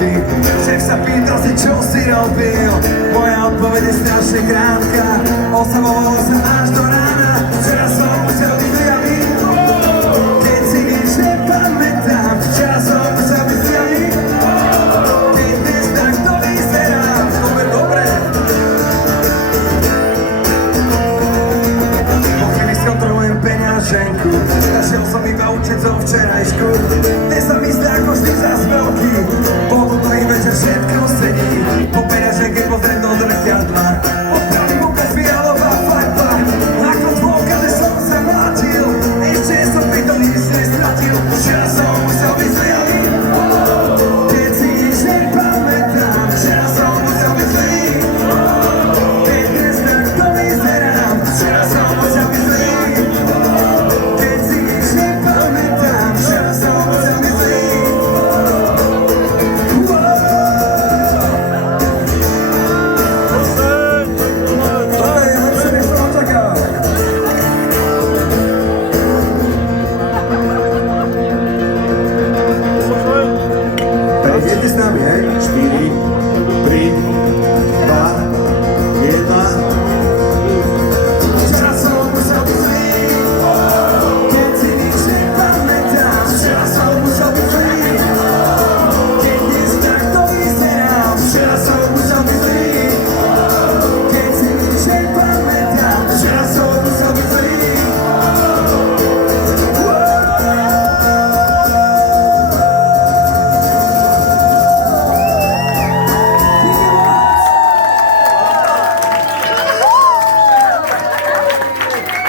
ty. Šéf sa pýtal si, čo si robil. Moja odpoveď je strašne krátka. Osamoval sa až do rána. Včera som musel byť zjavý. Keď si nič nepamätám, včera som musel byť zjavý. Keď dnes takto vyzerám, dobre, dobre. Po chvíli skontrolujem peňaženku. Našiel som iba účet zo včerajšku. Dnes sa mi zdá ako vždy za veľký. Pohodlný večer všetko sedí. Po peňaženke pozriem do zrkadla. Odpravím ukaz fialová farba. Ako dôkaz, že som sa vrátil. Ešte som pritom nič nestratil. Včera som musel byť zliavý. Keď si nič nepamätám, včera som musel byť zlý. Keď dnes takto vyzerám, včera som musel byť zlý. Keď si nič nepamätám, včera som musel byť zlý. Toto je lepšie, než som očakával. Tak idete s nami, hej? 4.